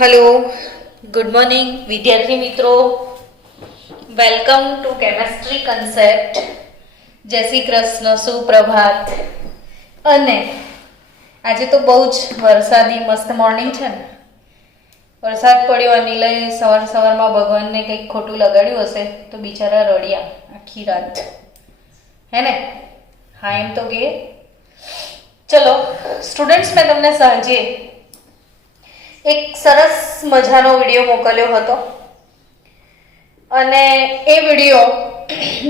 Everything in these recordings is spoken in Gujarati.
हेलो, गुड मॉर्निंग विद्यार्थी मित्रों, વેલકમ ટુ કેમેસ્ટ્રી કન્સેપ્ટ. જય શ્રી કૃષ્ણ, સુપ્રભાત. અને આજે તો બહુ જ વરસાદી મસ્ત મોર્નિંગ છે ને. વરસાદ પડ્યો અને નિલય સવારમાં ભગવાનને કંઈક ખોટું લગાડ્યું હશે તો બિચારા રડ્યા આખી રાત, હે ને? હા, એમ તો કે ચલો સ્ટુડન્ટ્સ, મેં તમને સાંજે એક સરસ મજાનો વિડીયો મોકલ્યો હતો અને એ વિડીયો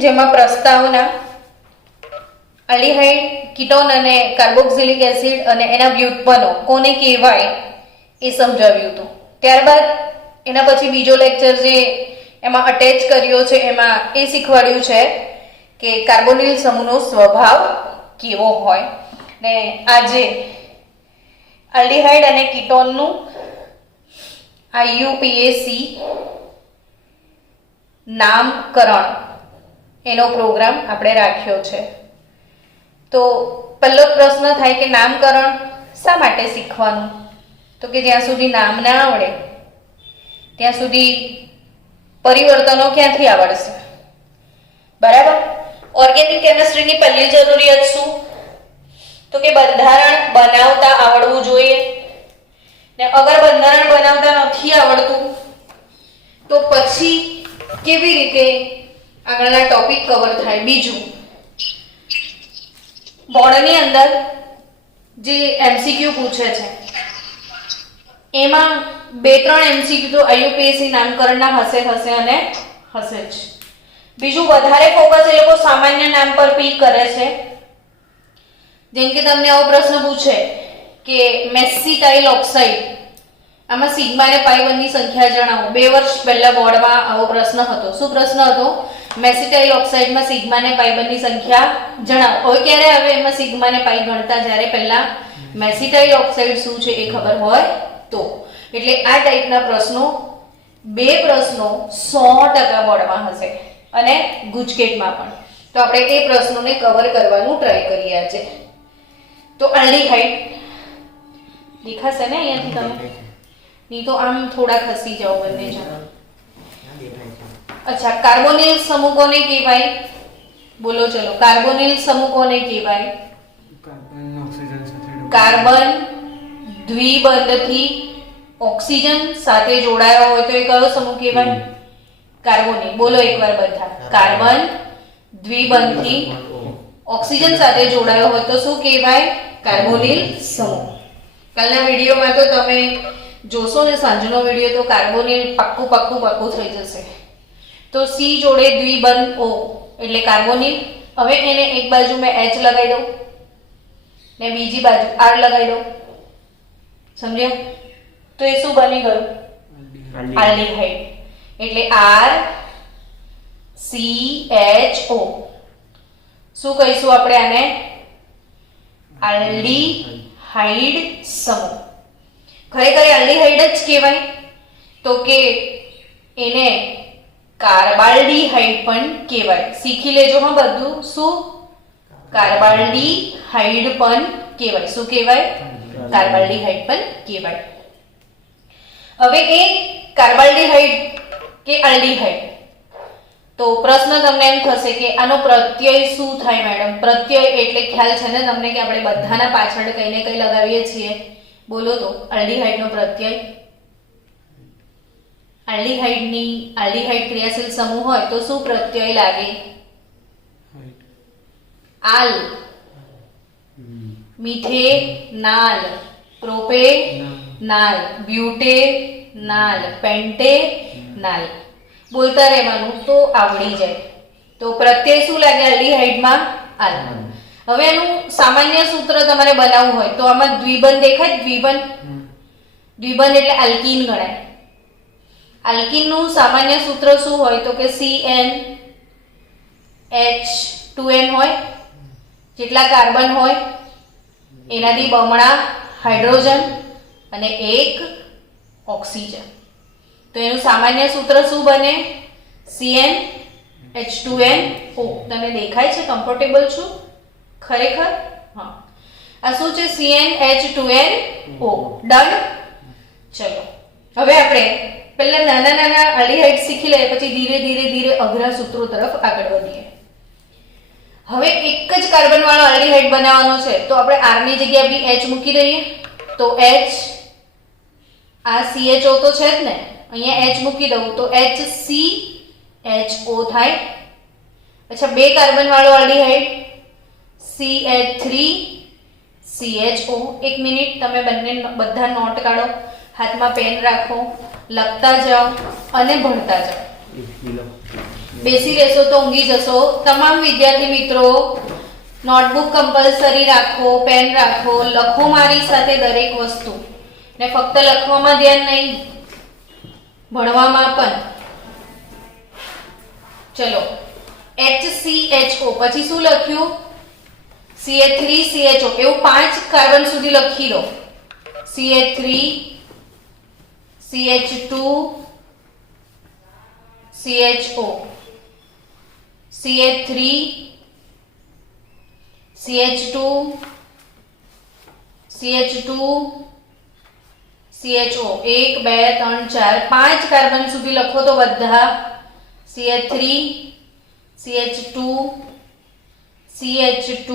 જેમાં પ્રસ્તાવના આલ્ડીહાઇડ, કીટોન અને કાર્બોક્સિલિક એસિડ અને એના વ્યુત્પન્નો કોને કહેવાય એ સમજાવ્યું હતું. ત્યારબાદ એના પછી બીજો લેક્ચર જે એમાં અટેચ કર્યો છે એમાં એ શીખવાડ્યું છે કે કાર્બોનિલ સમૂહનો સ્વભાવ કેવો હોય. ને આજે આલ્ડીહાઇડ અને કીટોનનું IUPAC નામકરણ એનો પ્રોગ્રામ આપણે રાખ્યો છે. તો પહેલો પ્રશ્ન થાય કે નામકરણ શા માટે શીખવાનું? તો કે જ્યાં સુધી નામ ના આવડે ત્યાં સુધી પરિવર્તનો ક્યાંથી આવડશે? બરાબર. ઓર્ગેનિક કેમિસ્ટ્રીની પહેલી જરૂરિયાત શું? તો કે બંધારણ બનાવતા આવડવું જોઈએ. ને અગર બંધારણ બનાવતા નથી આવડતું તો પછી કેવી રીતે આગળના ટોપિક કવર થાય? બીજું, બોર્ડની અંદર જે MCQ પૂછે છે એમાં 2-3 MCQ તો IUPAC નામકરણના હશે અને હશે જ. બીજું, વધારે ફોકસ એ લોકો સામાન્ય નામ પર પી કરે છે. જેમ કે તમને આવો પ્રશ્ન પૂછે કે મેસ્સીટાઇલ ઓક્સાઇડ, આમાં સિગ્મા અને પાઈ 1 ની સંખ્યા જણાવો. 2 વર્ષ પહેલા બોર્ડમાં આવો પ્રશ્ન હતો. શું પ્રશ્ન હતો? મેસ્સીટાઇલ ઓક્સાઇડમાં સિગ્મા અને પાઈ 1 ની સંખ્યા જણાવો. હવે ક્યારે આવે એમાં સિગ્મા અને પાઈ ગણતા? જ્યારે પહેલા મેસ્સીટાઇલ ઓક્સાઇડ શું છે એ ખબર હોય તો. એટલે આ ટાઈપના પ્રશ્નો 2 પ્રશ્નો 100% બોર્ડમાં હશે અને ગુજકેટમાં પણ. તો આપણે એ પ્રશ્નોને કવર કરવાનું ટ્રાય કરીએ આજે. તો આલ્ડીહાઇડ દેખાશે ને અહીંયાથી તમે? નહીં તો આમ થોડા ખસી જાઓ બંને જણા. અચ્છા, કાર્બોનિલ સમૂહ કોને કહેવાય? બોલો ચલો, કાર્બોનિલ સમૂહ કોને કહેવાય? કાર્બન દ્વિબંધથી ઓક્સિજન સાથે જોડાયો હોય તો એ કયો સમૂહ કહેવાય? કાર્બોનિલ. બોલો એકવાર બધા. કાર્બન દ્વિબંધથી ઓક્સિજન સાથે જોડાયો હોય તો શું કહેવાય? કાર્બોનિલ સમૂહ. કાલના વિડીયોમાં તો તમે જોશો ને, સાંજનો વિડીયો, તો કાર્બોનિલ પાક્કું થઈ જશે. તો C જોડે દ્વિબંધ O એટલે કાર્બોનિલ. હવે એને એક બાજુ મેં H લગાવી દઉં ને બીજી બાજુ R લગાવી દઉં. સમજ્યા? તો એ શું બની ગયું? આલ્ડીહાઇડ. એટલે RCHO. શું કહીશું આપણે આને? આલ્ડીહાઇડ સમૂહ. ખરેખર આલ્ડીહાઇડ જ કહેવાય. તો કે એને કાર્બાલ્ડીહાઇડ પણ કહેવાય. શીખી લેજો હા બધું. શું? કાર્બાલ્ડીહાઇડ પણ કહેવાય. શું કહેવાય? કાર્બાલ્ડીહાઇડ પણ કહેવાય. હવે એ કાર્બાલ્ડીહાઇડ કે આલ્ડીહાઇડ, તો પ્રશ્ન તમને એમ થશે કે આનો પ્રત્યય શું થાય મેડમ? પ્રત્યય એટલે ખ્યાલ છે ને તમને કે આપણે બધાના પાછળ કઈ ને કઈ લગાવીએ છીએ. બોલો તો આલ્ડીહાઇડનો પ્રત્યય. આલ્ડીહાઇડ ક્રિયાશીલ સમૂહ હોય તો શું પ્રત્યય લાગે? આલ. મિથેનાલ, પ્રોપેનાલ, બ્યુટેનાલ, પેન્ટેનાલ. બોલતા રહેવાનું તો આવડી જાય. તો પ્રત્યય શું લાગે આલ્ડીહાઇડમાં? આલ. હવે એનું સામાન્ય સૂત્ર તમારે બનાવવું હોય તો આમાં દ્વિબંધ દેખાય? દ્વિબંધ એટલે આલ્કીન ગણાય. આલ્કીનનું સામાન્ય સૂત્ર શું હોય? તો કે CnH2n હોય. જેટલા કાર્બન હોય એનાથી બમણા હાઇડ્રોજન અને 1 ઓક્સિજન. તો એનું સામાન્ય સૂત્ર શું બને? CnH2nO. તમને દેખાય છે? કમ્ફર્ટેબલ છું ખરેખર? હા. આ શું છે? CnH2nO. ડન. ચલો હવે આપણે પહેલા નાના નાના આલ્ડીહાઇડ શીખી લઈએ, પછી ધીરે ધીરે ધીરે અઘરા સૂત્રો તરફ આગળ વધીએ. હવે એક જ કાર્બન વાળો આલ્ડીહાઇડ બનાવવાનો છે, તો આપણે R ની જગ્યાએ બી H મૂકી દઈએ. તો H, આ CHO તો છે જ ને, અહીંયા H મૂકી દઉં તો HCHO થાય. અચ્છા, બે કાર્બન વાળો આલ્ડીહાઇડ CH3CHO. એક મિનિટ, તમે બધા નોટ કાઢો, હાથમાં પેન રાખો, લખતા જાઓ અને ભણતા જાઓ. બેસી રહેશો તો ઊંઘી જશો. તમામ વિદ્યાર્થી મિત્રો નોટબુક કમ્પલસરી રાખો, પેન રાખો, લખો મારી સાથે દરેક વસ્તુ, ને ફક્ત લખવામાં ધ્યાન નહીં, ભણવામાં પણ. ચલો, HCHO પછી શું લખ્યું? CH3CHO. એવું 5 કાર્બન સુધી લખી દો. CH3 CH2 CHO, CH3 CH2 CH2 CHO. 1 2 3 4 5 carbon સુધી લખો તો બધા. CH3 CH2 CH2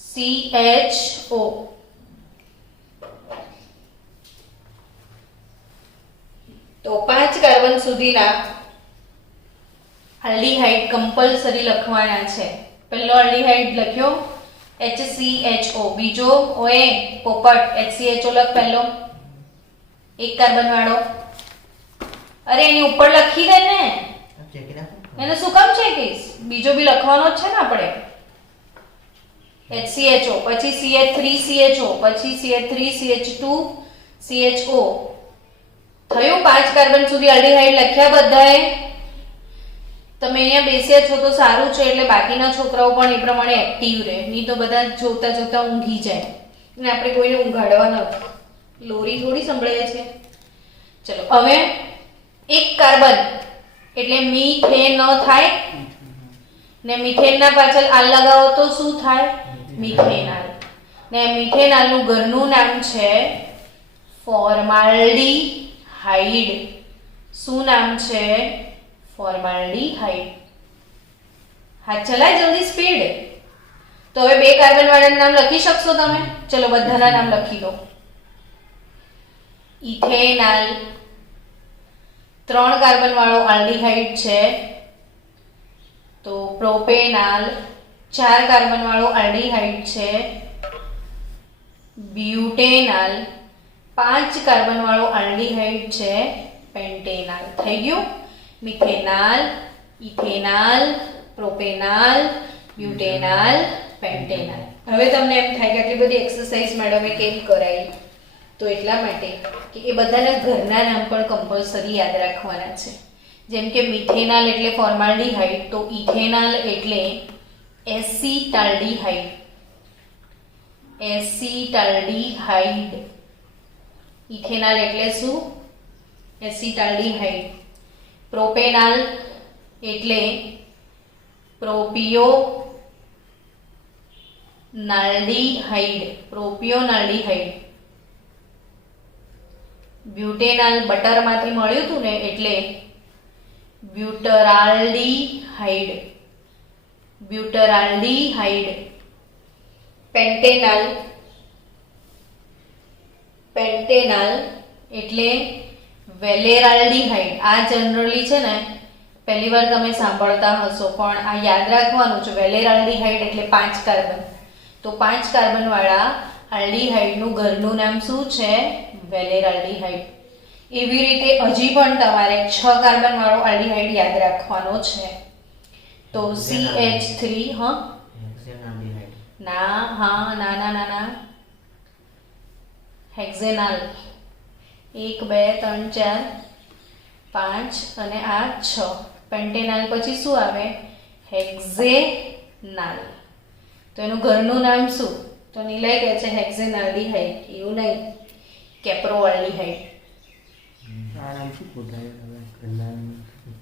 CHO. તો 5 કાર્બન સુધીના આલ્ડીહાઇડ કમ્પલસરી લખવાના છે. પહેલો આલ્ડીહાઇડ લખ્યો HCHO, બીજો ઓએ પોપટ HCHO લખ પહેલો, એક કાર્બન વાળો. અરે એની ઉપર લખી દે ને, એને શું કામ છે કહીશ? બીજો બી લખવાનો જ છે ને આપણે. HCHO, પછી CH3CHO, પછી CH3CH2 CHO. થયું 5 કાર્બન સુધી આલ્ડીહાઇડ લખ્યા બધાએ. તમે અહીંયા બેસ્યા છો તો સારું છે, એટલે બાકીના છોકરાઓ પણ એ પ્રમાણે એક્ટિવ રહે, નહીં તો બધા જોતા જોતા ઊંઘી જાય અને આપણે કોઈને ઊંઘાડવા નથી. લોરી થોડી સંભળાય છે. ચલો, હવે એક કાર્બન એટલે મીથેન થાય ને મિથેનના પાછળ આલ લગાવો તો શું થાય? મિથેનાલ. ને મિથેનાલનું ઘરનું નામ છે ફોર્માલ્ડીહાઇડ. શું નામ છે? ફોર્માલ્ડીહાઇડ. હાથ ચલાય જલ્દી, સ્પીડ. તો હવે બે કાર્બન વાળાના નામ લખી શકશો તમે? ચલો, બધાના નામ લખી દો. ઇથેનાલ 3 કાર્બન વાળો આલ્ડીહાઇડ છે. તો પ્રોપેનાલ 4 કાર્બન વાળો આલ્ડીહાઇડ છે. બ્યુટેનાલ 5 કાર્બન વાળો આલ્ડીહાઇડ છે. પેન્ટેનાલ. થઈ ગયું? મિથેનાલ, ઇથેનાલ, પ્રોપેનાલ, બ્યુટેનાલ, પેન્ટેનાલ. હવે તમને એમ થાય કે આટલી બધી એક્સરસાઇઝ મેડમે કેમ કરાવી? તો એટલા માટે કે એ બધાના ઘરના નામ પણ કમ્પલસરી યાદ રાખવાના છે. જેમ કે મિથેનાલ એટલે ફોર્માલ્ડીહાઇડ, તો ઇથેનાલ એટલે એસિટાલ્ડીહાઇડ. એસિટાલ્ડીહાઇડ. ઇથેનાલ એટલે શું? એસિટાલ્ડીહાઇડ. પ્રોપેનાલ એટલે પ્રોપિયોનાલ્ડીહાઇડ. પ્રોપિયોનાલ્ડીહાઇડ. બ્યુટેનાલ બટરમાંથી મળ્યું હતું ને, એટલે બ્યુટરાલ્ડીહાઇડ. બ્યુટરાલ્ડીહાઇડ. પેન્ટેનાલ. પેન્ટેનાલ એટલે વેલેરાલ્ડીહાઇડ. આ જનરલી છે ને પહેલી વાર તમે સાંભળતા હશો, પણ આ યાદ રાખવાનું છે. વેલેરાલ્ડીહાઇડ એટલે 5 કાર્બન. તો 5 કાર્બન વાળા આલ્ડીહાઇડનું ઘરનું નામ શું છે? વેલેરાલ્ડીહાઇડ. એવી રીતે હજી પણ તમારે 6 કાર્બન વાળો આલ્ડીહાઇડ યાદ રાખવાનો છે. તો CH3 હેક્ઝેનાલ. 1 2 3 4 5 અને આ 6. પેન્ટેનાલ પછી શું આવે? હેક્ઝેનાલ. તો એનું ઘરનું નામ શું? તો નીલાઈ કહે છે હેક્ઝેનાલ્ડીહાઇડ. એવું નહીં, કેપ્રોઆલ્ડીહાઇડ.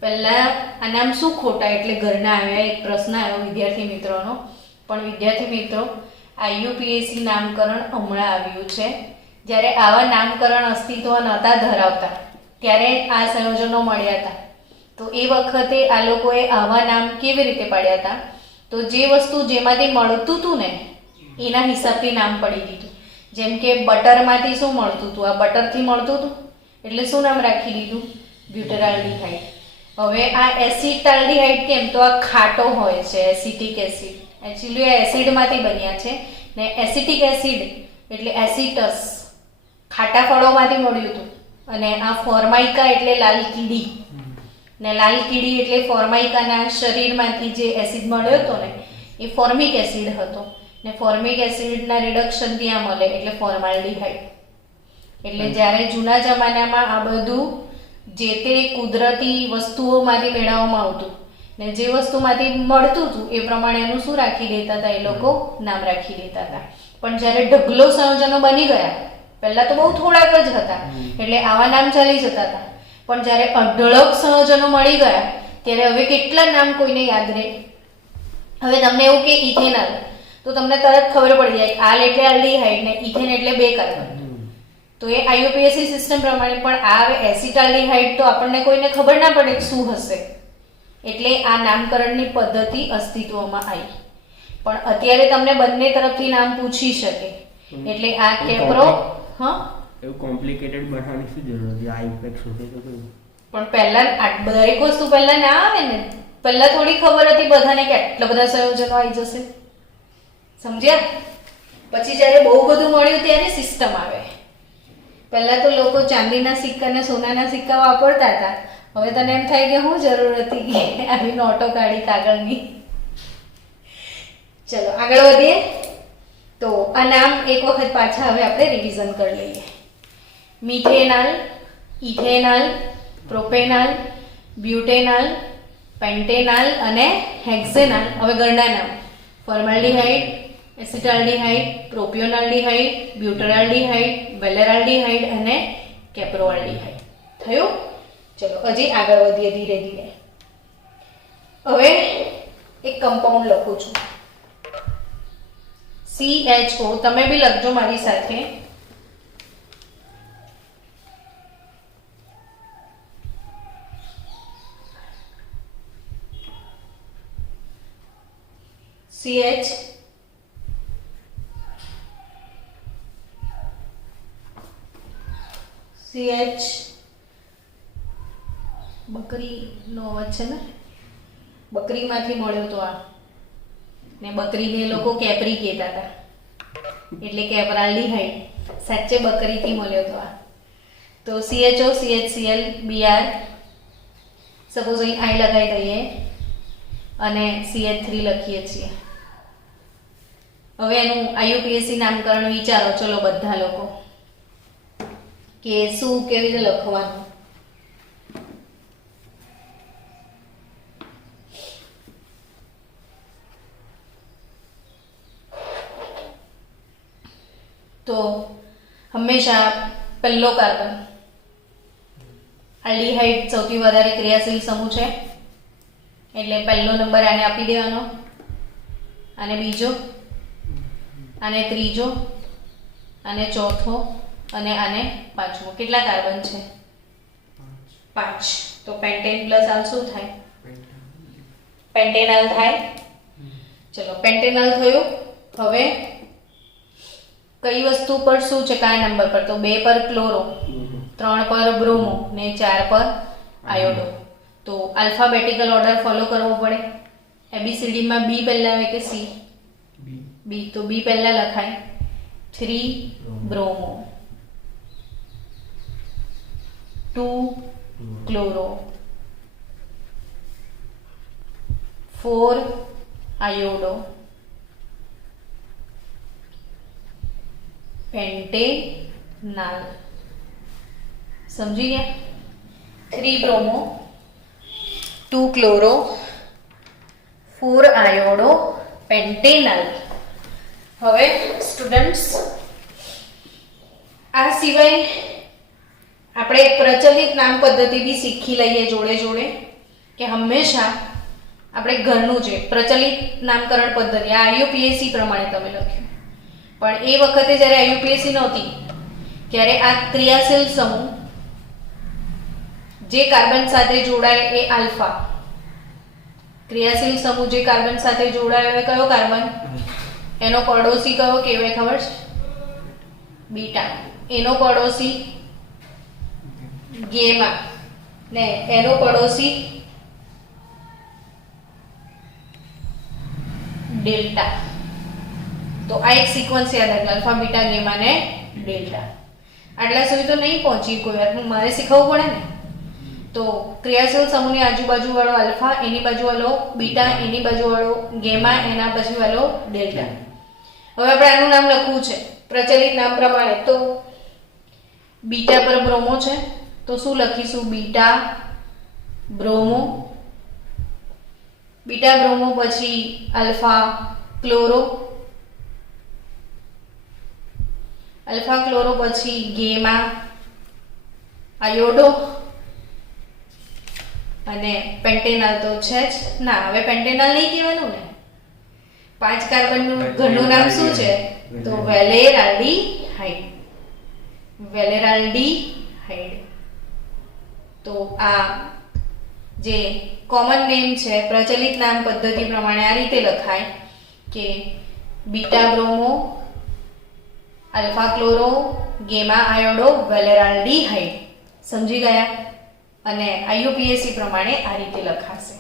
પહેલા આ નામ શું ખોટા એટલે ઘરના આવ્યા? એક પ્રશ્ન આવ્યો વિદ્યાર્થી મિત્રોનો. પણ વિદ્યાર્થી મિત્રો, IUPAC નામકરણ હમણાં આવ્યું છે, જ્યારે આવા નામકરણ અસ્તિત્વ નહોતા ધરાવતા ત્યારે આ સંયોજનો મળ્યા હતા. તો એ વખતે આ લોકોએ આવા નામ કેવી રીતે પાડ્યા હતા? તો જે વસ્તુ જેમાંથી મળતું હતું ને એના હિસાબથી નામ પડી દીધું. જેમ કે બટરમાંથી શું મળતું હતું? આ બટરથી મળતું હતું એટલે શું નામ રાખી દીધું? બ્યુટરાલ્ડિહાઇડ. હવે આ એસિટાલ્ડિહાઇડ કેમ? તો આ ખાટો હોય છે, એસિટિક એસિડ. એકચ્યુઅલી આ એસિડમાંથી બન્યા છે ને એસિટિક એસિડ એટલે એસિટસ, ખાટા ફળોમાંથી મળ્યું હતું. અને આ ફોર્માઇકા એટલે લાલ કીડી, ને લાલ કીડી એટલે ફોર્માઇકાના શરીરમાંથી જે એસિડ મળ્યો હતો ને એ ફોર્મિક એસિડ હતો. ને ફોર્મિક એસિડના રિડક્શન ત્યાં મળે એટલે ફોર્માલ્ડિહાઇડ. એટલે જ્યારે જૂના જમાનામાં આ બધું જે તે કુદરતી વસ્તુઓમાંથી મેળવવામાં આવતું ને જે વસ્તુમાંથી મળતું હતું એ પ્રમાણે એનું શું રાખી દેતા હતા? એ લોકો નામ રાખી દેતા હતા. પણ જ્યારે ઢગલો સંયોજનો બની ગયા, પહેલા તો બહુ થોડાક જ હતા એટલે આવા નામ ચાલી જતા હતા. પણ જ્યારે અઢળક સંયોજનો મળી ગયા ત્યારે હવે કેટલા નામ કોઈને યાદ રહે? હવે તમને એવું કે ઇથેનોલ, તો તમને તરત ખબર પડી જાય આલ એટલે આલ્ડીહાઇડ ને ઇથેન એટલે 2 કાર્બન. તો એ આઈયુપીએસસી સિસ્ટમ પ્રમાણે. પણ આ હવે એસિટાલ્ડીહાઇડ તો આપણને કોઈને ખબર ના પડે શું હશે, એટલે આ નામકરણની પદ્ધતિ અસ્તિત્વમાં આવી. પણ અત્યારે તમને બંને તરફથી નામ પૂછી શકે એટલે આ કેપ્રો. હા, એવું કોમ્પ્લિકેટેડ બનાવવાની શું જરૂર હતી? આ ઇફેક્ટ શોધે તો કયું? પણ પહેલા દરેક વસ્તુ પહેલા ના આવે ને. પહેલા થોડી ખબર હતી બધાને કે આટલા બધા સંયોજનો આવી જશે, સમજ્યા? પછી જ્યારે બહુ બધું મળ્યું ત્યારે સિસ્ટમ આવે. પહેલા તો લોકો ચાંદીના સિક્કા ને સોનાના સિક્કા વાપરતા હતા. હવે તને એમ થાય કે શું જરૂર હતી આવી નોટો કાઢી કાગળની. ચલો આગળ વધીએ. તો આ નામ એક વખત પાછા હવે આપણે રિવિઝન કરી લઈએ. મિથેનોલ, ઇથેનોલ, પ્રોપેનોલ, બ્યુટેનોલ, પેન્ટેનોલ અને હેક્સેનોલ. હવે ઘરના નામ: ફોર્માલ્ડિહાઇડ, એસિટાલ્ડિહાઇડ, પ્રોપિયોનાલ્ડિહાઇડ, બ્યુટરાલ્ડિહાઇડ, વેલેરાલ્ડિહાઇડ અને કેપ્રોઆલ્ડિહાઇડ. થયું? ચલો હજી આગળ વધીએ ધીરે ધીરે. હવે એક કમ્પાઉન્ડ લખું છું, CHO. તમે બી લખજો મારી સાથે. CH બકરીનો અવાજ છે ને? બકરીમાંથી મળ્યો તો આ, ને બકરીને લોકો કેપરી કહેતા હતા એટલે કેપ્રાલ્ડિહાઇડ. સાચે બકરીથી મળ્યો તો આ. તો CHO, CHCl, Br. સપોઝ અહીં I લગાવી દઈએ અને CH3 લખીએ છીએ. હવે એનું આઈયુપીએસસી નામકરણ વિચારો ચલો બધા લોકો કે શું કેવી રીતે લખવાનું. તો હંમેશા પહેલો કાર્બન, આલ્ડીહાઇડ સૌથી વધારે ક્રિયાશીલ સમૂહ છે એટલે પહેલો નંબર આને આપી દેવાનો, આને બીજો, આને ત્રીજો, આને ચોથો અને આને પાંચમો. કેટલા કાર્બન છે? 5. તો પેન્ટેન પ્લસ આલ શું થાય? પેન્ટેનોલ થાય. ચલો પેન્ટેનોલ થયું. હવે કઈ વસ્તુ પર શું છે? કયા નંબર પર? તો 2 પર ક્લોરો, 3 પર બ્રોમો ને 4 પર આયોડો. તો આલ્ફાબેટિકલ ઓર્ડર ફોલો કરવો પડે. ABCD માં B પહેલા આવે કે C? B. તો B પહેલા લખાય. 3 બ્રોમો, 2 ક્લોરો, 4 આયોડો, પેન્ટેનોલ. સમજી ગયા? 3 બ્રોમો, 2 ક્લોરો, 4 આયોડો, પેન્ટેનોલ. હવે સ્ટુડન્ટ્સ આ સિવાય આપણે પ્રચલિત નામ પદ્ધતિ બી શીખી લઈએ જોડે જોડે કે હંમેશા આપણે ઘરનું છે પ્રચલિત નામકરણ પદ્ધતિ આ આઈયુપીએસસી પ્રમાણે તમે લખ્યું. પણ એ વખતે જ્યારે આઈયુપીએસસી નહોતી ત્યારે આ ક્રિયાશીલ સમૂહ જે કાર્બન સાથે જોડાય એ આલ્ફા, ક્રિયાશીલ સમૂહ જે કાર્બન સાથે જોડાયો એ કયો કાર્બન, એનો પડોશી કયો કહેવાય ખબર છે? બીટા. એનો પડોશી ગેમા ને એનો પડોશી ડેલ્ટા. તો આ એક સિક્વન્સ યાદ રાખજો, આલ્ફા બીટા ગેમા ને ડેલ્ટા. આટલા સુધી તો નહીં પહોંચી કોઈ વાર, મારે શીખવવું પડે ને. તો ક્રિયાશીલ સમૂહની આજુબાજુ વાળો આલ્ફા, એની બાજુ વાળો બીટા, એની બાજુ વાળો ગેમા, એના પછી વાળો ડેલ્ટા. હવે આપણે આનું નામ લખવું છે પ્રચલિત નામ પ્રમાણે. તો બીટા પર બ્રોમો છે તો શું લખીશું? Beta bromo. બીટા બ્રોમો પછી આલ્ફા ક્લોરો, આલ્ફા ક્લોરો પછી ગેમા આયોડો અને પેન્ટેનલ તો છે જ ના. હવે પેન્ટેનલ નહીં કહેવાનું ને. 5 કાર્બનનું ઘરનું નામ શું છે? તો વેલેરાલ્ડીહાઇડ. વેલેરાલ્ડીહાઇડ. તો આ જે કોમન નેમ છે પ્રચલિત નામ પદ્ધતિ પ્રમાણે આ રીતે લખાય કે beta bromo alpha chloro gamma iodo valeraldehyde. સમજી ગયા? અને આઈયુપીએસસી પ્રમાણે આ રીતે લખાશે.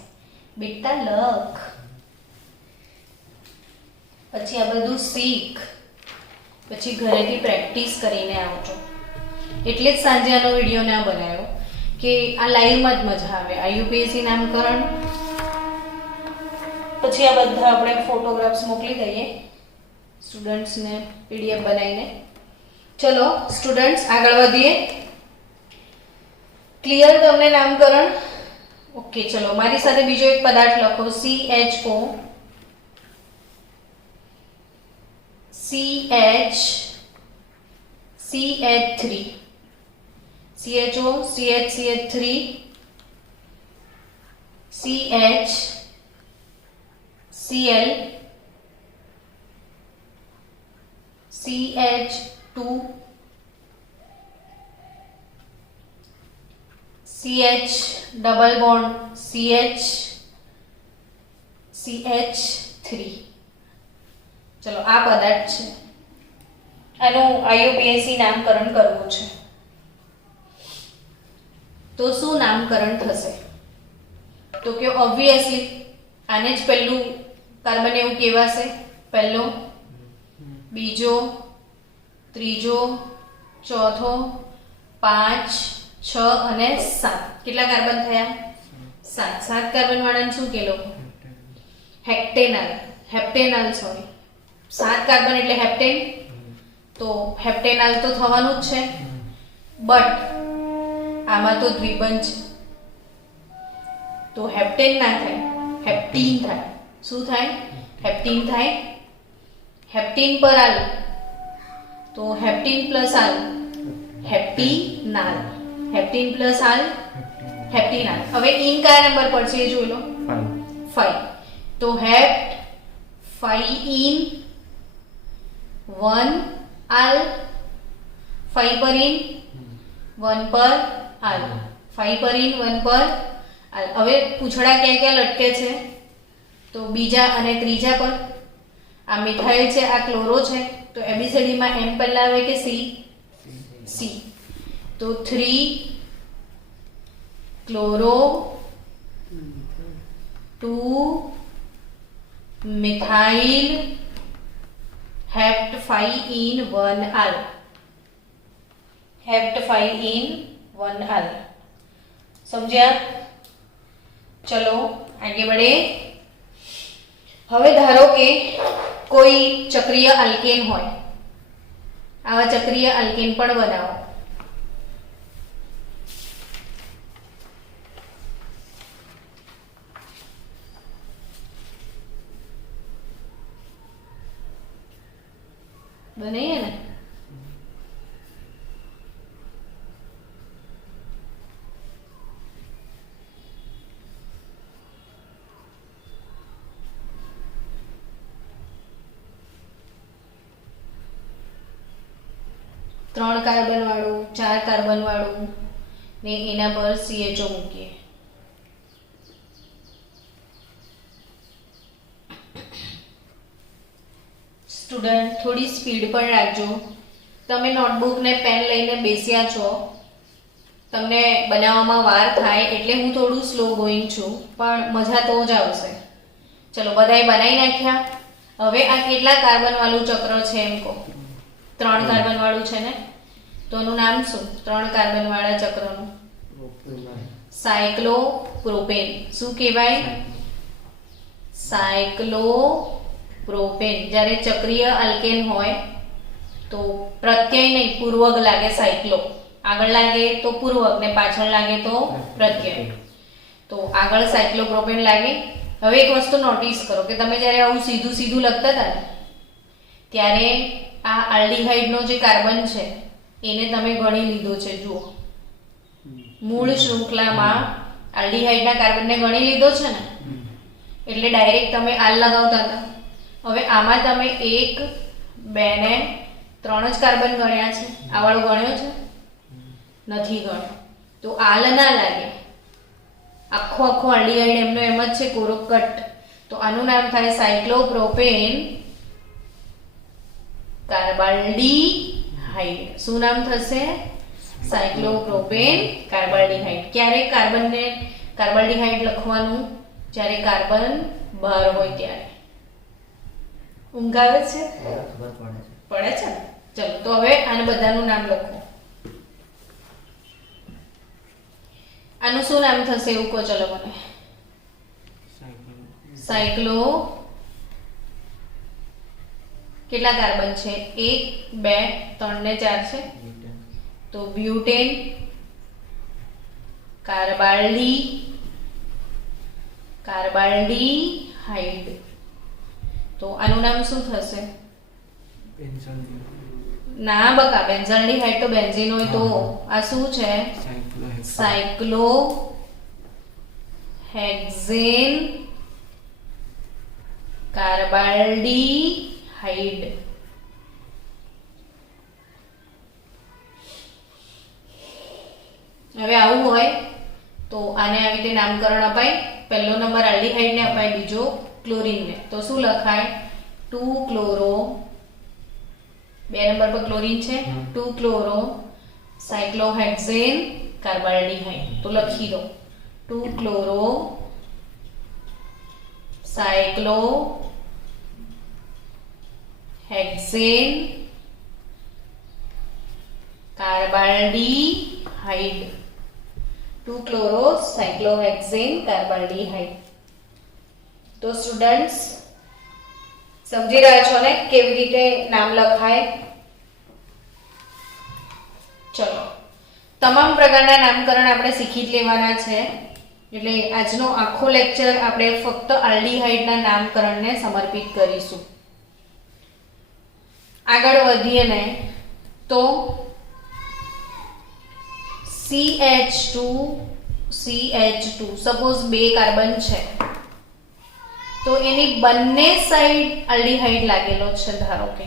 બેટા લખ. પછી આ બધું શીખ, પછી ઘરેથી પ્રેક્ટિસ કરીને આવજો. એટલે જ સાંજે આનો વિડીયો ના બનાવ્યો કે આ લાઈવમાં જ મજા આવે. આઈયુપીએસસી નામકરણ પછી આ બધા આપણે ફોટોગ્રાફ્સ મોકલી દઈએ સ્ટુડન્ટ્સને પીડીએફ બનાવીને. ચલો સ્ટુડન્ટ્સ આગળ વધીએ. ક્લિયર તમને નામકરણ? ઓકે. ચલો મારી સાથે બીજો એક પદાર્થ લખો. CHO, CH3, CHO, CH3, CH, Cl, CH2, CH double bond CH, CH3. ચલો આ પદાર્થ છે, આનું આઈયુપીએસસી નામકરણ કરવું છે. તો શું નામકરણ થશે? તો કે ઓબ્વિયસલી આને જ પહેલું કાર્બન એવું કહેવાશે. પહેલો, બીજો, ત્રીજો, ચોથો, 5, 6 અને 7. કેટલા કાર્બન થયા? 7. 7 કાર્બન વાળાને શું કહે લોકો? હેક્ટેનલ. હેપ્ટેનલ સોરી. 7 કાર્બન એટલે હેપ્ટેન. તો હેપ્ટેનલ તો થવાનું જ છે, બટ આમાં તો દ્વિબંધ છે તો હેપ્ટેન ના થાય, હેપ્ટીન થાય. શું થાય? હેપ્ટીન થાય. હેપ્ટીન પર આલ તો હેપ્ટીન પ્લસ આલ હેપ્ટીનાલ. હેપ્ટીન પ્લસ આલ હેપ્ટીનાલ. હવે ઇન કયા નંબર પર છે એ જોઈ લો. 5. તો હેપ્ટ 5 ઇન 1 આલ. 5 પર ઇન 1 પર આલ. 5 પર ઇન 1 પર આલ. હવે પૂછડા ક્યાં ક્યાં લટકે છે? તો બીજા અને ત્રીજા પર. આ મિથાઇલ છે, આ ક્લોરો છે, તો એબીસીડી માં એમ પહેલા આવે કે સી? સી. તો 3 ક્લોરો 2 મિથાઇલ હેપ્ટ 5 in 1 આલ. હેપ્ટ 5 in 1 આલ. સમજ્યા? ચલો આગે बढ़े. હવે ધારો કે કોઈ ચક્રીય આલ્કેન હોય, આવા ચક્રીય આલ્કેન પણ બનાવો. બનાવીએ ને? 3 કાર્બન વાળું, 4 કાર્બન વાળું ને એના પર CHO મૂકીએ. સ્ટુડન્ટ થોડી સ્પીડ પણ રાખજો. તમે નોટબુક ને પેન લઈને બેસ્યા છો, તમને બનાવવામાં વાર થાય એટલે હું થોડું સ્લો ગોઈંગ છું, પણ મજા તો જ આવશે. ચલો બધાએ બનાવી નાખ્યા. હવે આ કેટલા કાર્બન વાળું ચક્ર છે એમ કહો. 3 કાર્બન વાળું છે ને, તો એનું નામ શું? 3 કાર્બન વાળા ચક્રનું સાયક્લોપ્રોપેન. શું કહેવાય? સાયક્લોપ્રોપેન. જ્યારે ચક્રીય આલ્કેન હોય તો પ્રત્યય નહીં પૂર્વક લાગે સાયક્લો. આગળ લાગે તો પૂર્વક ને પાછળ લાગે તો પ્રત્યય. તો આગળ સાયક્લોપ્રોપેન લાગે. હવે એક વસ્તુ નોટિસ કરો કે તમે જ્યારે આવું સીધું સીધું લખતા હતા ને ત્યારે આ આલ્ડીહાઇડનો જે કાર્બન છે એને તમે ગણી લીધો છે. જુઓ, મૂળ શૃંખલામાં આલ્ડીહાઇડના કાર્બનને ગણી લીધો છે ને, એટલે ડાયરેક્ટ તમે આલ લગાવતા હતા. હવે આમાં તમે 1, 2 ને 3 જ કાર્બન ગણ્યા છે. આ વાળો ગણ્યો છે? નથી ગણ્યો. તો આલ ના લાગે. આખો આલ્ડીહાઇડ એમનો એમ જ છે, કોરોકટ. તો આનું નામ થાય સાયક્લોપ્રોપેન કાર્બાલ્ડીહાઇડ. શું નામ થશે? સાયક્લોપ્રોપેન કાર્બાલ્ડીહાઇડ. ક્યારે કાર્બનને કાર્બાલ્ડીહાઇડ લખવાનું? જ્યારે કાર્બન બહાર હોય ત્યારે. ઊંઘ આવે છે? પડે છે ને? ચલો તો હવે આને બધાનું નામ લખો. આનું શું નામ થશે એવું કહો. ચલો મને. સાયક્લો. કેટલા કાર્બન છે? 1, 2, 3 ને 4 છે. તો બ્યુટેન કાર્બાલ્ડીહાઇડ. તો આનું નામ શું થશે? ના બકા, બેન્ઝાલ્ડીહાઇડ તો બેન્ઝીન હોય. તો આ શું છે? સાયક્લોહેક્ઝેન કાર્બાલ્ડીહાઇડ. હવે આવું હોય તો આને આવી રીતે નામકરણ અપાય. પહેલો નંબર આલ્ડીહાઇડને અપાય, બીજો ક્લોરીનને. તો શું લખાય? 2 ક્લોરો. 2 નંબર પર ક્લોરીન છે. 2 ક્લોરો સાયક્લોહેક્ઝેન કાર્બાલ્ડીહાઇડ. તો લખી દો 2 chloro cyclohexane carbaldehyde. 2 chloro cyclohexane carbaldehyde. તો સ્ટુડન્ટ્સ સમજી રહ્યા છો ને કેવી રીતે નામ લખાય? ચલો, તમામ પ્રકારના નામકરણ આપણે શીખી જ લેવાના છે. એટલે આજનો આખો લેક્ચર આપણે ફક્ત આલ્ડીહાઇડના નામકરણને સમર્પિત કરીશું. આગળ વધીએ ને તો CH2 સપોઝ 2 કાર્બન છે તો એની બંને સાઈડ આલ્ડીહાઇડ લાગેલો છે. ધારો કે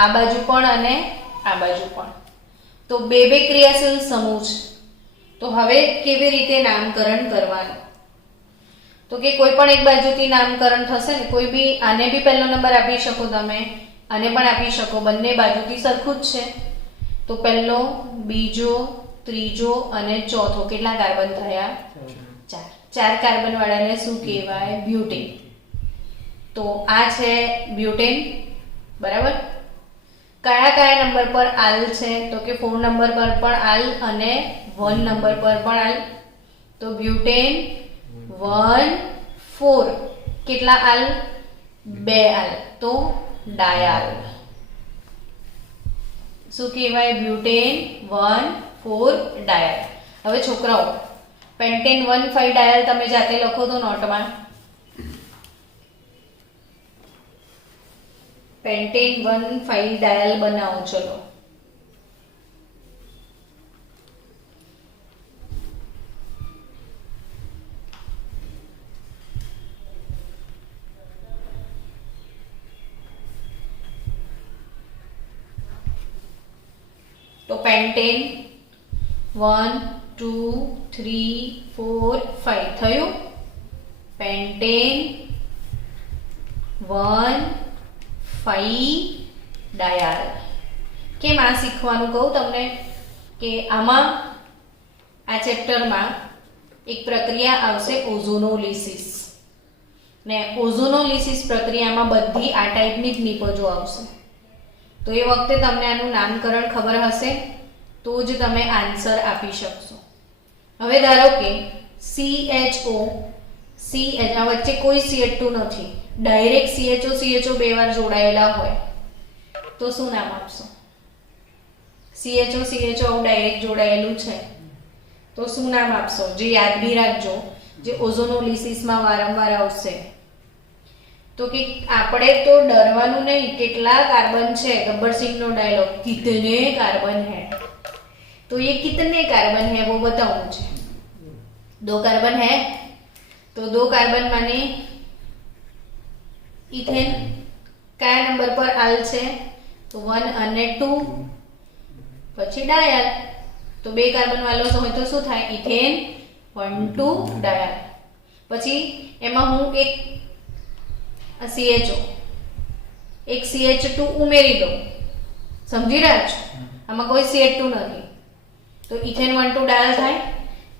આ બાજુ પણ અને આ બાજુ પણ. તો બે ક્રિયાશીલ સમૂહ છે. તો હવે કેવી રીતે નામકરણ કરવાનું? તો કે કોઈ પણ એક બાજુથી નામકરણ થશે ને. કોઈ બી, આને બી પહેલો નંબર આપી શકો તમે, આને પણ આપી શકો. બંને બાજુથી સરખું જ છે. તો પહેલો, બીજો, ત્રીજો અને ચોથો. કેટલા કાર્બન થયા? 4 કાર્બન વાળાને શું કહેવાય? બ્યુટેન. તો આ છે બ્યુટેન. બરાબર. કયા નંબર પર આલ છે? તો કે 4 નંબર પર પણ આલ અને 1 નંબર પર પણ આલ. તો બ્યુટેન 1, 4. કેટલા આલ? 2 આલ. તો ડાયાલ. શું કહેવાય? Butane 1, 4 dial. હવે છોકરાઓ, પેન્ટેન 1, 5 ડાયલ તમે જાતે લખો તો નોટમાં. પેન્ટેન 1, 5 ડાયલ બનાવો. ચલો તો પેન્ટેન 1 2 3 4 5 થયું. પેન્ટેન 1 5 ડાયાલ. કેમ આ શીખવાનું કહું તમને કે આમાં આ ચેપ્ટરમાં એક પ્રક્રિયા આવશે ઓઝોનોલિસિસ ને ઓઝોનોલિસિસ પ્રક્રિયામાં બધી આ ટાઈપની જ નિપજો આવશે. તો એ વખતે તમને આનું નામકરણ ખબર હશે તો જ તમે આન્સર આપી શકશો. હવે ધારો કે CHO CH આ વચ્ચે કોઈ CH2 નથી, ડાયરેક્ટ CHO બે વાર જોડાયેલા હોય તો શું નામ આપશો? CHO આવું ડાયરેક્ટ જોડાયેલું છે તો શું નામ આપશો? જે યાદ બી રાખજો, જે ઓઝોનોલિસિસમાં વારંવાર આવશે. તો કે આપણે તો ડરવાનું નહીં, કેટલા કાર્બન છે? ગબ્બરસિંહનો ડાયલોગ, કિતને કાર્બન है. तो ये कितने कार्बन है वो बताऊं मुझे. 2 कार्बन है तो 2 कार्बन माने इथेन કયા નંબર પર આલ છે? તો 1 અને 2. પછી ડાયલ તો 2 કાર્બન વાળો હોય તો શું થાય? Ethane 1 2 dial. પછી એમાં હું એક CHO એક CH2 ઉમેરી દઉં. સમજી રહ્યા છો? આમાં કોઈ CH2 નથી તો ઇથેન 1 2 ડાયલ થાય.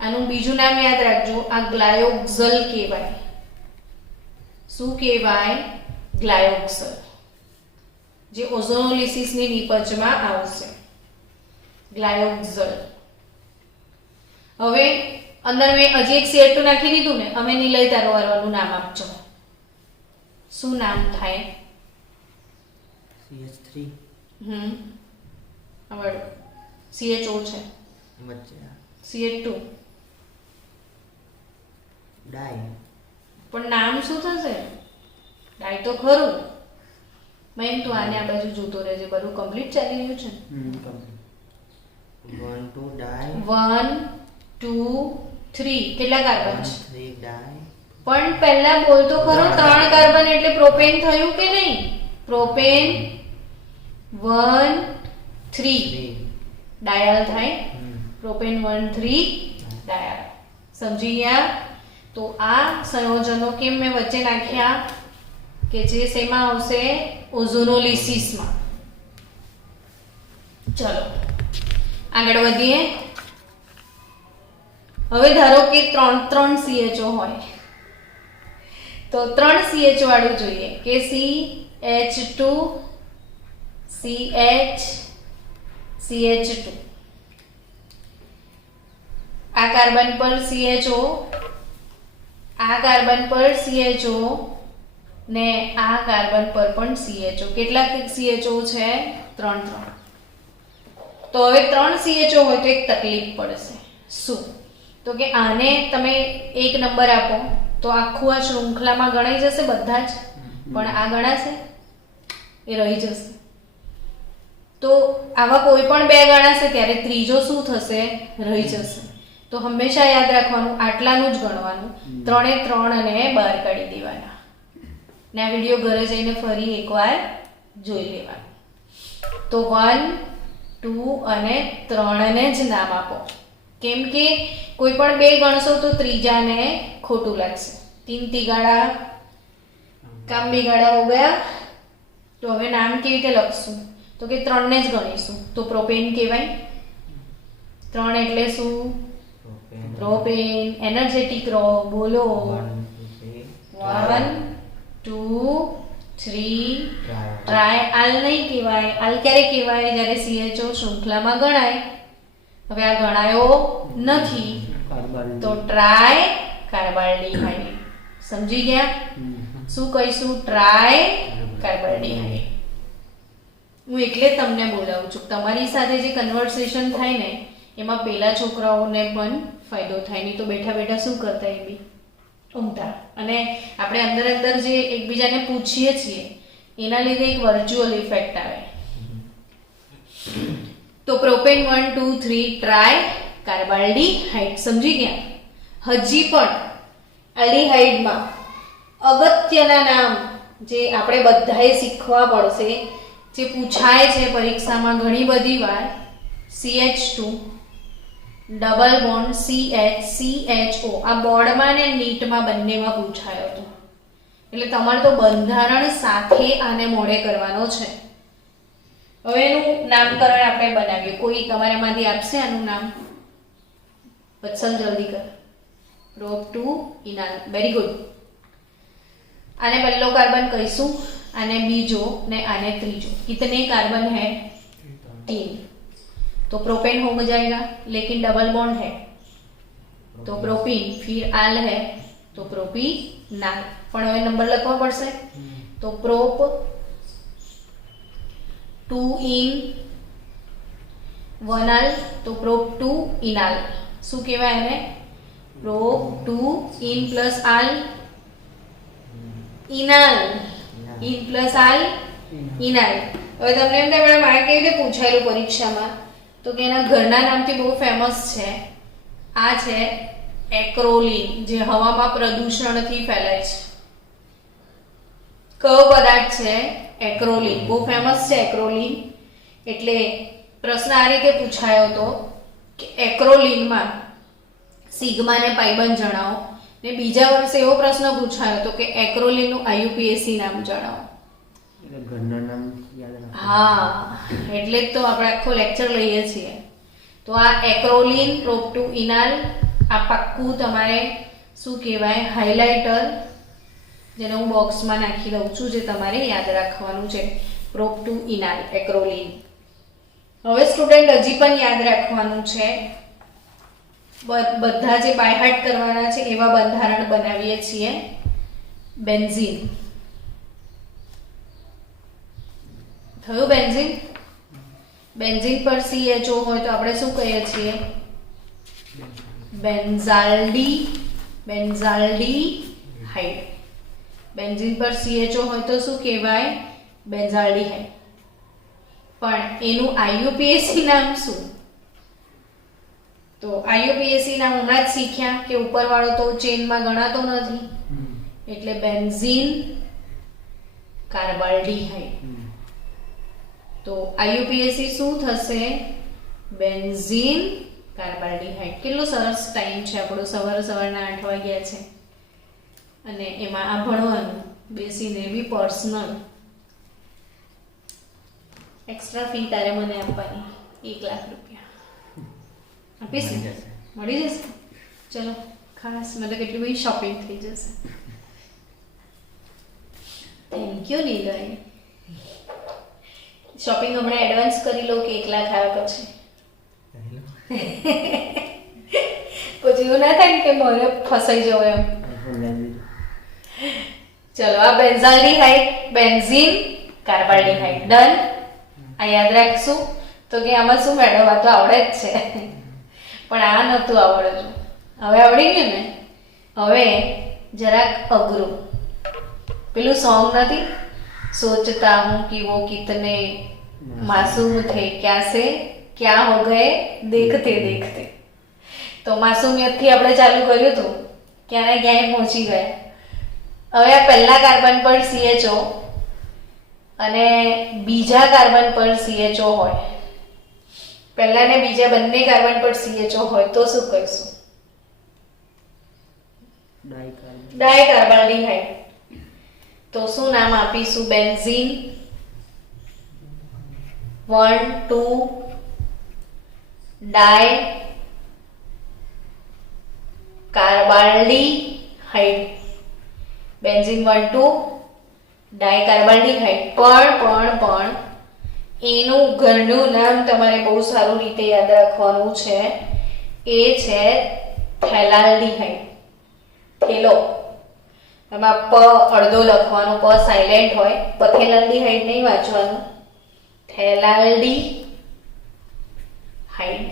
આનું બીજું નામ યાદ રાખજો, આ ગ્લાયોક્સલ કહેવાય. શું કહેવાય? ગ્લાયોક્સલ, જે ઓઝોનોલિસિસની નિપજમાં આવશે. ગ્લાયોક્સલ. હવે અંદર મેં હજી એક CH2 નાખી દીધું ને, અમે નિલય તારવારવાનું નામ આપજો. શું નામ થાય? CH3 આવડ CHO છે વચ્ચે CH2 ડાય, પણ નામ શું થશે? ડાય તો ખરું. મેમ તું આને આ બાજુ જોતો રહેજે, બધું કમ્પ્લીટ ચાલી રહ્યું છે. 1 2 ડાય 1 2 3 કેટલા કાર્બન છે? 3 ડાય. પણ પહેલા બોલ તો ખરો, 3 કાર્બન એટલે પ્રોપેન થયું કે નહીં? પ્રોપેન 1 3 ડાયલ થાય. Propane 1 3 dial. સમજી ગયા? તો આ સંયોજનો કેમ મેં વચ્ચે નાખ્યા કે જે શેમાં આવશે? ઓઝોનોલિસિસમાં. ચલો આગળ વધીએ. હવે ધારો કે 3 CHO હોય તો 3 CH વાળું જોઈએ કે CH2 CH2. આ કાર્બન પર CHO, આ કાર્બન પર CHO ને આ કાર્બન પર પણ CHO. કેટલા CHO છે? 3. તો હવે 3 CHO હોય તો એક તકલીફ પડશે. શું? તો કે આને તમે 1 નંબર આપો તો આખું આ શૃંખલામાં ગણાઈ જશે બધા જ, પણ આ ગણાશે? એ રહી જશે. તો આવા કોઈ પણ 2 ગણાશે ત્યારે ત્રીજો શું થશે? રહી જશે. તો હંમેશા યાદ રાખવાનું, આટલાનું જ ગણવાનું. 3 એ 3 અને બહાર કાઢી દેવાના ને આ વિડીયો ઘરે જઈને ફરી એકવાર જોઈ લેવાનું. તો 1 2 અને 3 ને જ નામ આપો. કેમ કે કોઈ પણ 2 ગણશો તો ત્રીજાને ખોટું લાગશે. 3 तिगाड़ा કામ બિગાડા હો ગયા. તો હવે નામ કેવી રીતે લખશું? તો કે 3 ને જ ગણીશું. તો પ્રોપેન કહેવાય. 3 એટલે શું? પ્રોપેન. એનર્જેટિક રહો, બોલો. 1 2 3 ટ્રાય આલ નહીં કહેવાય. આલ ક્યારે કહેવાય? જ્યારે CHO શૃંખલામાં ગણાય. હવે આ ગણાયો નથી તો ટ્રાય કાર્બાલ્ડિહાઇડ. સમજી ગયા? શું કહીશું? ટ્રાય કાર્બાલ્ડિહાઇડ. હું એટલે તમને બોલાવું છું, તમારી સાથે જે કન્વર્સેશન થાય ને એમાં પેલા છોકરાઓને પણ ફાયદો થાય. નહીં તો બેઠા બેઠા શું કરતા એ બી ઊંઘતા. અને આપણે અંદર અંદર જે એકબીજાને પૂછીએ છીએ એના લીધે એક વર્ચ્યુઅલ ઇફેક્ટ આવે. તો પ્રોપેન 1 2 3 ટ્રાય કાર્બાલ્ડિહાઇડ. સમજી ગયા? હજી પણ એલ્ડિહાઇડમાં અગત્યના નામ જે આપણે બધાએ શીખવા પડશે, જે પૂછાય છે પરીક્ષામાં ઘણી બધી વાર. CH2 double bond CH CHO આ બોર્ડમાં ને નીટમાં બંનેમાં પૂછાયો હતો. એટલે તમારે તો બંધારણ સાથે આને મોડે કરવાનો છે. હવે એનું નામકરણ આપણે બનાવીએ. કોઈ તમારામાંથી આપશે આનું નામ? વત્સલ જલ્દી કર. Prop two enal. Very good. आने पहलो कार्बन कहीशू, आने बीजो ने आने त्रीजो. कितने कार्बन है? 3. तो प्रोपेन हो जाएगा, लेकिन डबल बॉन्ड है तो प्रोपीन, फिर आल है तो प्रोपीनाल. पण हवे नंबर लखवा पड़शे. तो प्रोप 2 इन 1 आल तो प्रोप 2 इनाल. शू कहेवाय एने? Prop 2 in plus all इनाल. In plus आल इनाल. હવે તમને એમ થાય મેડમ આ કેવી રીતે પૂછાયેલું પરીક્ષામાં? તો કે એના ઘરના નામથી બહુ ફેમસ છે. આ છે એક્રોલિન, જે હવામાં પ્રદૂષણથી ફેલાય છે. કયો પદાર્થ છે? એક્રોલિન. બહુ ફેમસ છે એક્રોલિન. એટલે પ્રશ્ન આ રીતે પૂછાયો હતો કે એક્રોલિનમાં સિગ્મા ને પાઇબંધ જણાવો. ને બીજા વર્ષે એવો પ્રશ્ન પૂછાયો હતો કે એક્રોલિનનું IUPAC નામ જણાવો. ઘરના નામ યાદ રાખો. હા, એટલે જ તો આપણે આખો લેક્ચર લઈએ છીએ. તો આ એક્રોલિન, પ્રોપ 2 ઇનાલ, આ પાક્કું તમારે શું કહેવાય હાઇલાઇટર, જેને હું બોક્સમાં નાખી દઉં છું, જે તમારે યાદ રાખવાનું છે. પ્રોપ 2 ઇનાલ એક્રોલિન. હવે સ્ટુડન્ટ હજી પણ યાદ રાખવાનું છે, બધા જે બાયહાર્ટ કરવાના છે એવા બંધારણ બનાવીએ છીએ. બેન્ઝીન થયું. બેન્ઝીન. બેન્ઝીન પર CHO હોય તો આપણે શું કહીએ છીએ? બેન્ઝાલ્ડીહાઇડ. બેન્ઝીન પર CHO હોય તો શું કહેવાય? બેન્ઝાલ્ડીહાઇડ. પણ એનું IUPAC નામ શું? તો IUPAC નામ હમણાં જ શીખ્યા કે ઉપરવાળો તો ચેનમાં ગણાતો નથી, એટલે બેન્ઝીન કાર્બાલ્ડીહાઇડ. તો IUPAC શું થશે? બેન્ઝીન કાર્બાલ્ડીહાઇડ. કેટલો સરસ ટાઈમ છે આપણો, સવારના 8 વાગ્યા છે અને એમાં આ ભણવાનું બેસીને બી પર્સનલ. એક્સ્ટ્રા ફી તારે મને આપવાની 1 લાખ રૂપિયા આપીશ ને? મળી જશે. ચલો ખાસ મતલબ કેટલી બધી શોપિંગ થઈ જશે. Thank you Nilay. શોપિંગ હમણાં એડવાન્સ કરી લો કે 1 લાખ આવ્યા પછી? પછી એવું ના થાય કે મારે ફસાઈ જવો એમ. ચલો આ બેન્ઝાલ્ડીહાઇડ, બેન્ઝીન કાર્બાલ્ડીહાઇડ. ડન. આ યાદ રાખશું. તો કે આમાં શું મેડમ, આ તો આવડે જ છે પણ આ નહોતું આવડતું. હવે આવડી ગયું ને? હવે જરાક અઘરું. પેલું સોંગ નથી, सोचता हूँ कि वो कितने मासूम थे, क्या से क्या हो गए देखते देखते. તો માસુમિયતથી આપણે ચાલુ કર્યું હતું, ક્યાંને ક્યાંય પહોંચી ગયા. હવે આ પહેલા કાર્બન પર CHO અને બીજા કાર્બન પર CHO હોય, પહેલા ને બીજા બંને કાર્બન પર CHO હોય તો શું કહીશું? ડાયકાર્બાલ્ડીહાઇડ. તો શું નામ આપીશું? બેન્ઝીન 1 2 ડાય કાર્બાલ્ડીહાઇડ. બેન્ઝીન 1 2 ડાયકાર્બાલ્ડીહાઇડ. પણ એનું ઘરનું નામ તમારે બહુ સારું રીતે યાદ રાખવાનું છે. એ છે થેલાલ્ડીહાઇડ. થેલો એમાં પ અડધો લખવાનું, પ સાયલેન્ટ હોય. પથેલાલ્ડીહાઇડ નહીં વાંચવાનું, થેલાલ્ડીહાઇડ.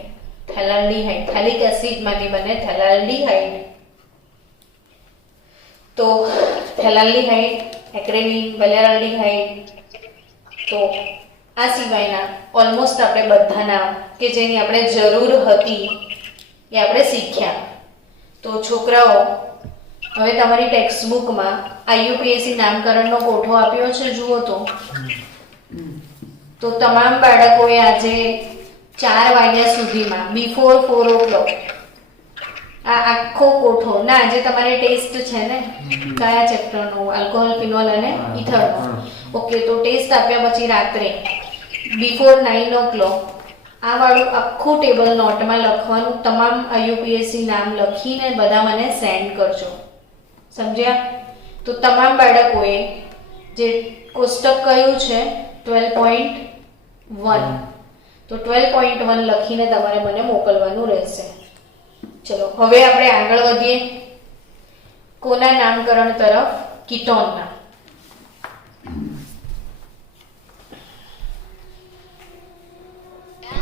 થેલાલ્ડીહાઇડ થેલિક એસિડમાંથી બને થેલાલ્ડીહાઇડ. તો થેલાલ્ડીહાઇડ, એક્રેલિન, વેલેરાલ્ડીહાઇડ. તો આ સિવાયના ઓલમોસ્ટ આપણે બધા નામ કે જેની આપણે જરૂર હતી એ આપણે શીખ્યા. તો છોકરાઓ, હવે તમારી ટેક્સ્ટ બુકમાં IUPAC નામકરણનો કોઠો આપ્યો છે, જુઓ તો તમામ બાળકોએ આજે 4 વાગ્યા સુધીમાં, બિફોર 4 o'clock. આ આખો કોઠો ના, જે તમારે ટેસ્ટ છે ને કયા ચેપ્ટરનો, આલ્કોહોલ, ફિનોલ અને ઇથરનો. ઓકે, તો ટેસ્ટ આપ્યા પછી રાત્રે બિફોર 9 o'clock આ વાળું આખું ટેબલ નોટમાં લખવાનું, તમામ IUPAC નામ લખીને બધા મને સેન્ડ કરજો. સમજ્યા? તો તમામ બાળકોએ જે કોષ્ટક કયું છે 12.1, તો 12.1 લખીને તમારે મને મોકલવાનું રહેશે. ચલો હવે આપણે આગળ વધીએ કોના નામકરણ તરફ? કીટોનના.